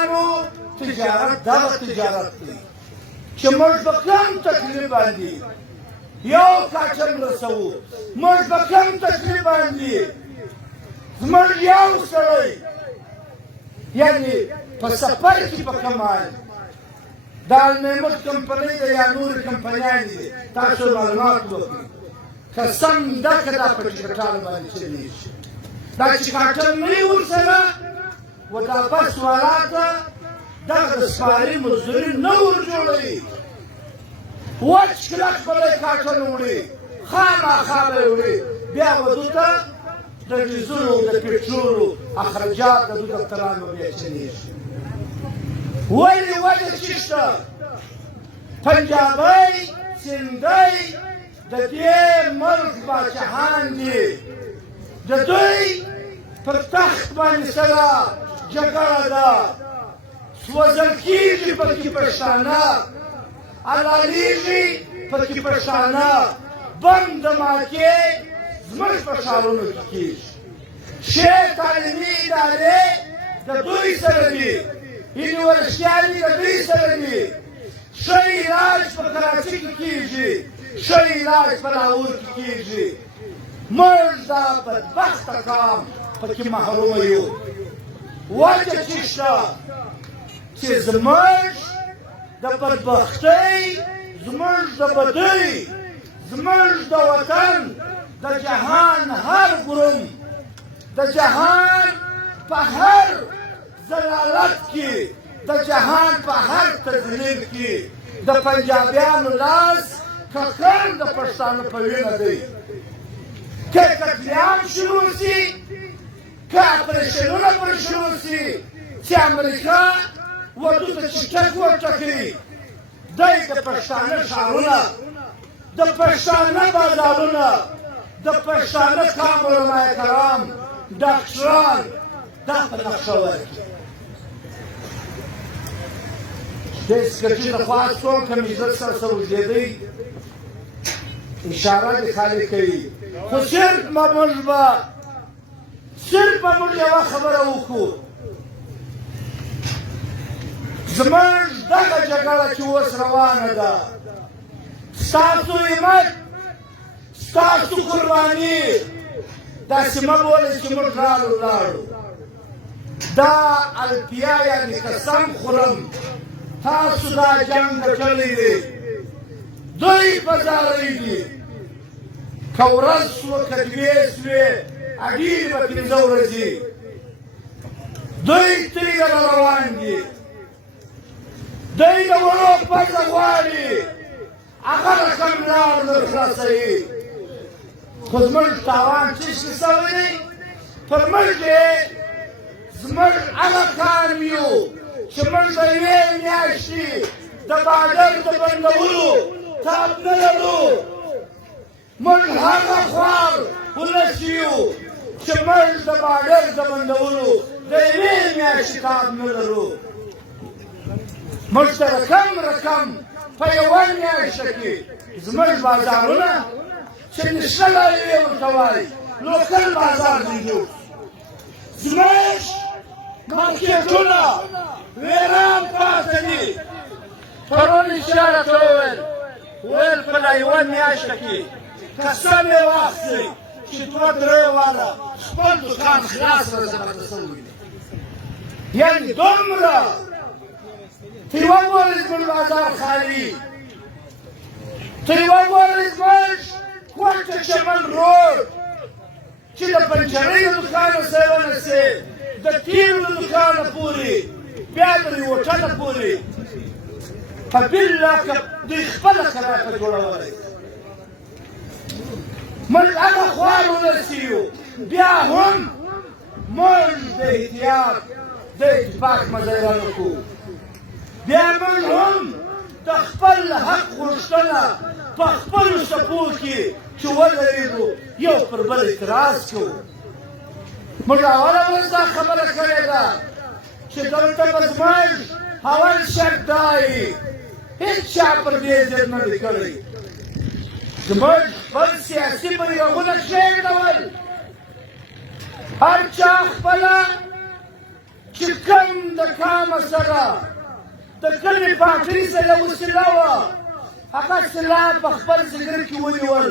افغانانو تجارت دغه تجارت دی چې موږ په کم تکلیف باندې یو کاچن رسوو موږ په کم تکلیف باندې زموږ یو سړی یعنې په سفر کې په کمال د المحمود کمپنۍ ده یا نورې کمپنیانې دي تاسو معلومات وکړئ که سم ده که دا په ټکټانو باندې چلېږي دا چې کاټن نه وي ورسره و دا بس والا ته دغه د سپارې مزدوري نه ورجوړوي وچ کلک به دی کاټن وړي خامخا به یې وړي بیا به دو ته د ډیزلو د پټرولو اخراجات د دو دفترانو بیا چلېږي ولې وجه څه شته پنجابی سندی د دې ملک باچاهان دي د دوی پر تخت باندې سره جګړه ده سوځل کېږي پکې پښتانه حلالیږي پکې پښتانه بم دماکې زموږ په ښارونو کې کېږي ښې تعلیمي ادارې د دوی سره دي یونیورسټیانې د دوی سره دي ښه علاج په کراچي کې کېږي ښه علاج په لاهور کې کېږي موږ دا بدبخته قام پکې محرومه یو وجه څه شته چې زموږ د بدبختۍ زموږ د بدۍ زموږ د وطن د جهان هر ګروم د جهان په هر ضلالت کې د جهان په هر تضلیل کې د پنجابیانو لاس ککړ د پښتانه په وینه دی که قتلیعام شروع سي که اپریشنونه پرې شروع سي چې امریکا ودو ته چټک ورټکوي دی د پښتانه ښارونه د پښتانه بازارونه د پښتانه قام علما کرام ډاکټران دا په نقشه ورکړي د سکرټي د خوا څوک هم عزت سره سره اوږدېدی اشاره دې خالي کوي خو صرف موږ به یوه خبره وکړو زموږ دغه جګړه چې اوس روانه ده ستاسو همت ستاسو قرباني داسې مه بولئ چې موږ رالو لاړو دا الپیا یعنې قسم خورم تاسو دا جنګ ګټلی دی دوی په زارۍ دي که ورځ شوه که دوې شوې اډېرې به پنځه ورځې دوی تېږه را روان دي دوی د وړو پزه غواړي هغه رقم لار در خلاصوي خو زموږ تاوان څه شي سوی دی پر موږ یې زموږ هغه کار یو چې موږ د یوې میاشتې د بادر د بندولو تاب نه لرو موږ هغه خوار ولس یو چې موږ د بادر د بندولو د یوې میاشتې تاب نه لرو موږ ته رقم په یوه میاشته کې زموږ بازارونه چې نشته لارې ورته وایي لوکل بازار دی جوړ زموږ مارکېټونه ویران پاته دي پرون اشاره ته وویل په دا یوه میاشته کې قسم یې واخلئ چې دوه درې واله خپل دوکان خلاص راته پاته شوی دی یعنې دومره ته یوه ګورې زموږ بازار خالي ته یوه ګورې زموږ کوټه چمن روډ چې د پنچرۍ د دوکانه سه ونسې د تیلو د دوکانه پورې بیا د هوټله پورې په بالله که دوی خپله خلاقه جوړولی موږ هغه خوار ولس یو بیا هم موږ د احتیاط د اتفاق مظاهره نه کوو بیا موږ هم د خپل حق غوښتنه په خپلو څپو کې چې ودرېږو یو پر بل اعتراض کوو موږ اوله ورځ دا خبره کړې ده چې دلته به زموږ اول شرط دا وي هېڅ چا پر دې ضد نه دی کړی زموږ خپل سیاسي بیرغونه کښېږدول هر چا خپله چې کوم د کامه سره د کلي پاټۍ سره وسیله وه هغه سلاح په خپل ځګر کې ونیول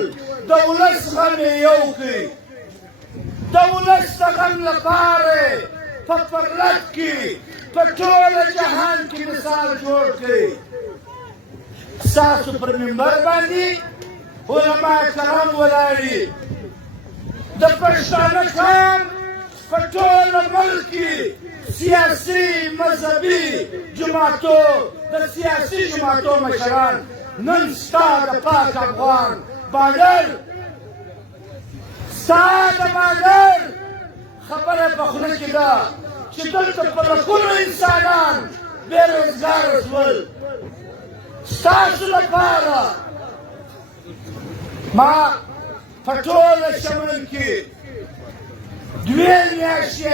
د ولس غم یې یو کړي د ولس د غم لپاره په پرلط کې په ټوله جهان کې مثال جوړ کړي ستاسو پر منبر باندې علما کرام ولاړ دي د پښتانه قام په ټول ملک کې سیاسي مذهبي جماعتو د سیاسي جماعتو مشران نن ستا د پاک افغان بادر ستا د بادر خبره په خوله کې ده چې دلته په لکونو انسانان بېروزګاره شول ستاسو لپاره ما په ټوله شمن کې 2 میاشتې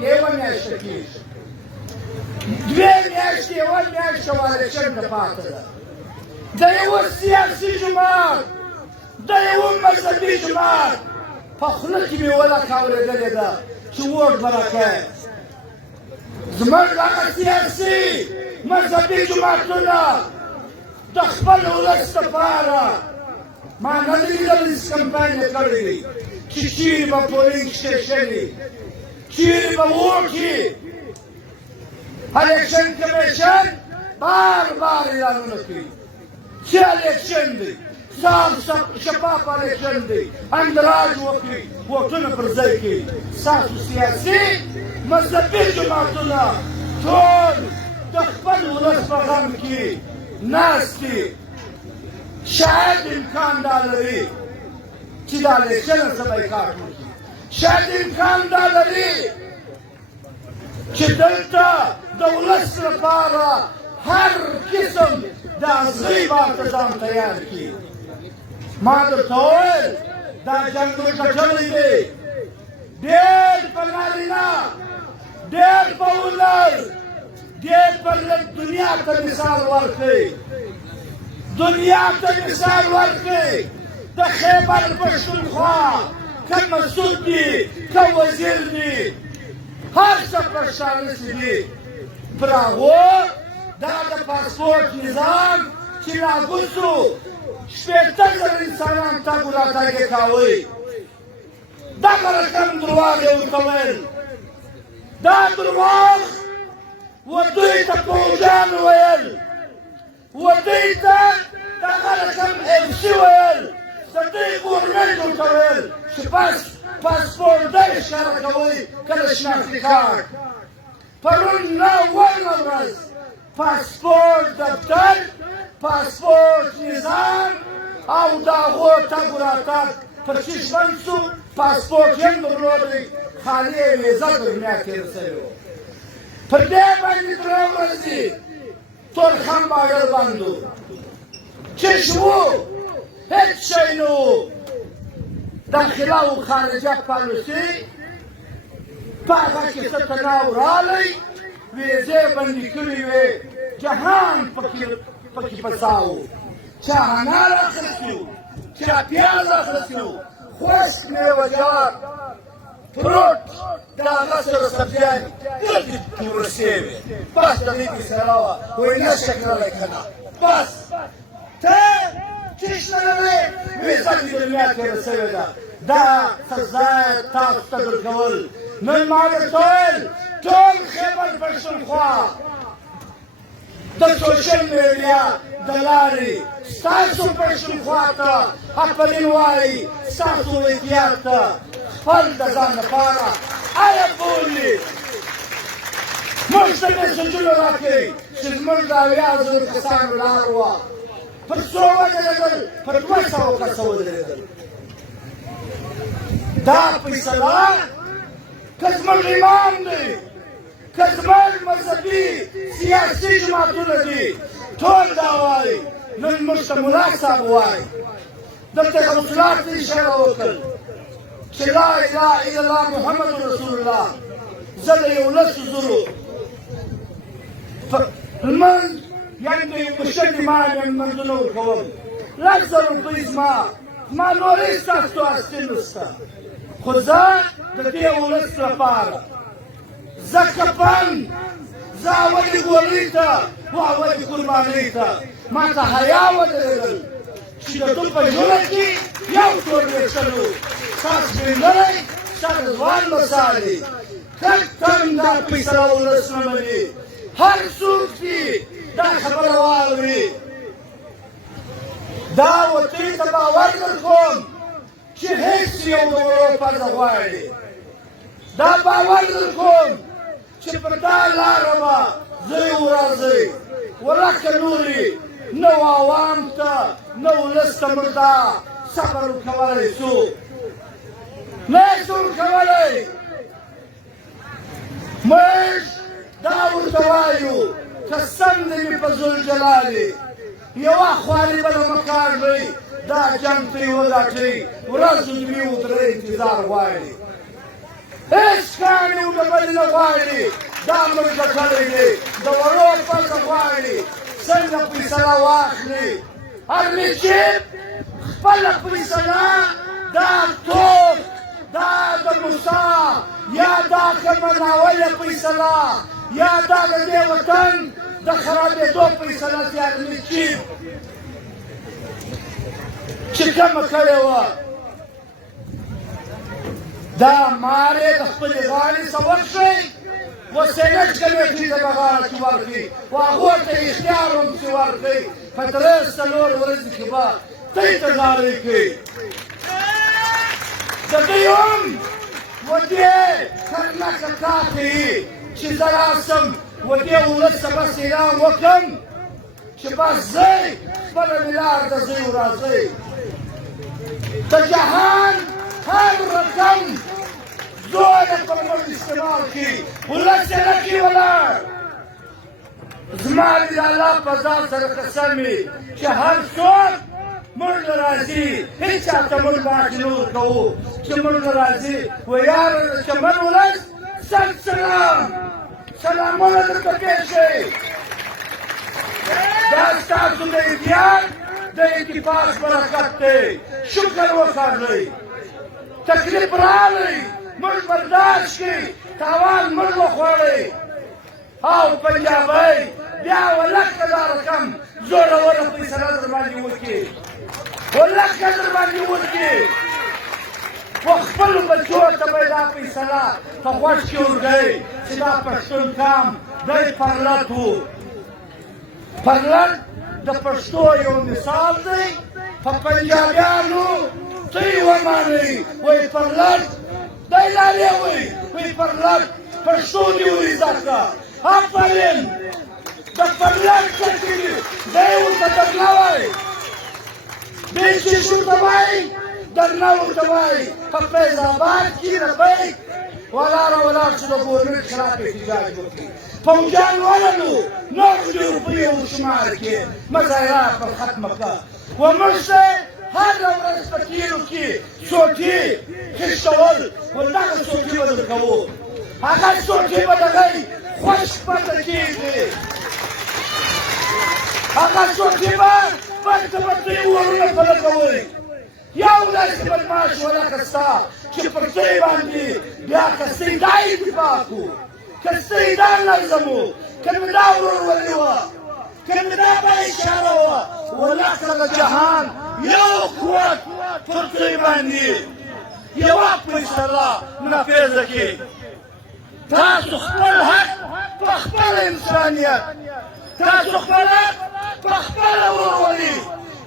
یوه میاشته کېږي 2 میاشتې یوه میاشته والشن ته پاته ده د یوه سیاسي جماعت د یوه مذهبي جماعت په خوله کې مې ولکه اورېدلې ده چې ووټ به راکوې زموږ هغه سیاسي مذهبي جماعتونه د خپل ولس دپاره ما نه دی لیدلی چې کمپاین یې کړی دی چې چیرې به پولینګ سټیشن وي چیرې به ووټي الیکشن کمیشن بار بار اعلانونه کوي چې الیکشن دی صاف شفاف الیکشن دی اندراج وکړي ووټونه پر ځای کړي ستاسو سیاسي مذهبي جماعتونه ټول د خپل ولس په غم کې ناست دي شاید امکان دا لري چې د الیکشن څخه بایکاټ وکړي شاید امکان دا لري چې دلته د ولس لپاره هر قسم د ازغي بار ته ځان تیار کړي ما درته وویل دا جنګ موږ ګټلی دی ډېر په نارینه ډېر په ولر ډېر په دنیا ته مثال ورکړئ دنیا ته مثال ورکړئ د خیبر پښتونخوا که مسعود دي که وزیر دي هر څه پښتانه چې دي پر هغو دا د پاسپورټ نظام چې لاګو شو 80,000 انسانان تګ و راتګ یې کاوه دغه رقم درواغ یې ورته ویل دا درواغ و دوی ته پوځیان ویل و دوی ته دغه رقم امسي ویل د دوی ګورنمنټ ورته ویل چې بس پاسپورټ دی اشاره کوئ که د شناختي کارت پرون اوله ورځ پاسپورټ دفتر پاسپورټ نظام او د هغو تګ و راتګ پر شیش بند شو پاسپورټ یې هم درلودی خالي یې ویزه په دنیا کې رسوي وه پر دې باندې 3 ورځې تورخم بارډر بند و چش وو هیڅ شی نه و داخله او خارجه پالیسي په هغه کې څه تناو راغلی ویزې بندي کړې وې جهان پکې پساو چا انار اخیستی و چا پیاز اخیستی و خشک میوه‌جات فروټ د هغه سره سبزیانې دلته جوړې شوې بس د دې کیسه وه وایي نشته کړلی که نه بس ته چیش نه لرې ویزه دې دنیا کې رسوې ده دا سزا تاسو ته درکول نن ما درته ویل ټول خیبر پښتونخوا د سوشل میډیا د لارې ستاسو پښتونخوا ته اپلین وایي ستاسو احتیاط ته خپل د ځان لپاره آیا بولي موږ ته میسجونه راکړئ چې زموږ د 80,000 کسانو لار وه پر څو ودرېدل پر 200 کسه ودرېدل دا فیصله که زموږ امام دی که زموږ مذهبي سیاسي جماعتونه دي ټول دا وایي نن موږ ته ملا صاحب وایي دلته غوثلات ته اشاره وکړل چې لا اله الا الله محمد رسول الله زه د 11,000 لمونځ یعنې د یو مشر امام یم لمونځونه ورکوم 100,000 روپۍ زما نور هېڅ ستاسو هستي نشته خو زه د دې ولس لپاره زه کفن، زه اولې ګولۍ ته و اولې قربانۍ ته ما ته حیا ودرېدل چې د دوی په ژوند کې یو ټول ویشتلو ستا سپېنږیری ستا د ځوان مثالې کټ تم دا فیصله ولس نه مني هر څوک چې دا خبره واوري دا وطن ته باور درکوم چې هېڅ یو د وړو پرده غواړي دا باور درکوم چې پر دا لاره به ځئ ورځئ ولکه نورې نه عوام ته نه ولس ته موږ دا صبر ورکولی شو نه یې شو ورکولی موږ دا ورته وایو قسم دې مې په ذوالجلالې یوه خواري بله مه کاږئ دا جنګ ترې وګټئ ورځ دوی ودرې انتظار غواړي هېڅ کاڼي و ډبرې نه غواړي دا موږ ګټلی دی د وړو پرده غواړي څنګه فیصله واخلي هر نجیب خپله فیصله دا توپ دا د موسی یا دا کومه ناویه فیصله یا دا د دې وطن د خرابېدو فیصله چې هر نجیب چې کومه کړې وه دا مار یې د خپلې غاړې څه وکړئ وسیلټ کمیټې ته به غاړه کې ورکړي و هغو ته اختیار هم چې ورکړئ په درې څلور ورځې کې به دوی ته ډالۍ کړي د دوی هم و دې کرنکه کار کوي چې زه راسم و دې ولس ته بس اعلان وکړم چې بس ځئ خپله مې لار ده ځئ وراځئ د جهان هر رقم زور یې پر موږ استعمال کړي ولس یې نه کړي ولاړ زما دې د الله په ذات سره قسم وي چې هر څوک موږ له راځي هېڅ چا ته موږ باندې نه ورکوو چې موږ له راځي و یاره د چمن ولس سل سلام سلامونه درته پېښ شي دا ستاسو د اتحاد د اتفاق برکت دی شکر وکړئ تکلیف راغلی موږ برداشت کړي تاوان موږ وخوړئ او پنجابی بیا ولکه دا رقم زوروره فیصله در باندې وکړي ولکه در باندې وکړي خو خپلو بچو ته به یې دا فیصله په غوږ کې ورکوئ چې دا پښتون قام دی پرلت و پرلت د پښتو یو مثال دی په پنجابیانو ته یې ومانئ وایي پرلت دی لارې وایي وایي پرلت پښتو دې ور زده کړه آفرین د پرلت کټي دی ورته درنه وایي دی چې شو ته وایي درنه ورته وایي په فیض آباد کې ربیک ولاړه ولاړ چې د ګورنمنټ خلاف احتجاج وکړي فوجان ولنو نور د روپیو شمار کې مظاهرات پر ختمه کړه وموږ ته هره ورځ په تیلو کې څوکۍ خیشتول ودغه څوکۍ به درکوو هغه څوکۍ به دغی خوش پرته کېږي هغه څوکۍ به ورته به دوی ورونه په لګوئ یو داسې بدماش ولکه ستا چې پر دوی باندې بیا کستۍ دا اتفاق و کستۍ دا نظم و که مې دا ورورولي وه که مې دا به اشاره وه ولکه د جهان یو قوت پر دوی باندې یوه فیصله نافظه کړي تاسو خپل حق په خپل انسانیت تاسو خپل حق په خپله ورورولي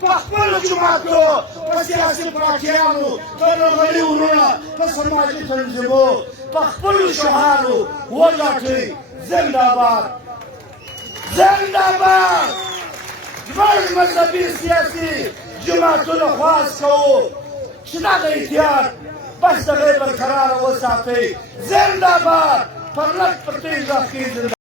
په خپلو جوماتو په سیاسي پراټیانو په نغلي ورونه په سماجي تنظیمو په خپلو شعارو وګټئ زنده‌باد زنده‌باد زموږ مذهبي سیاسي جوماتونه خواست کوو چې دغه اتحاد بس دغه برقراره وساتئ زنده‌باد پرلت پر دې غږ کې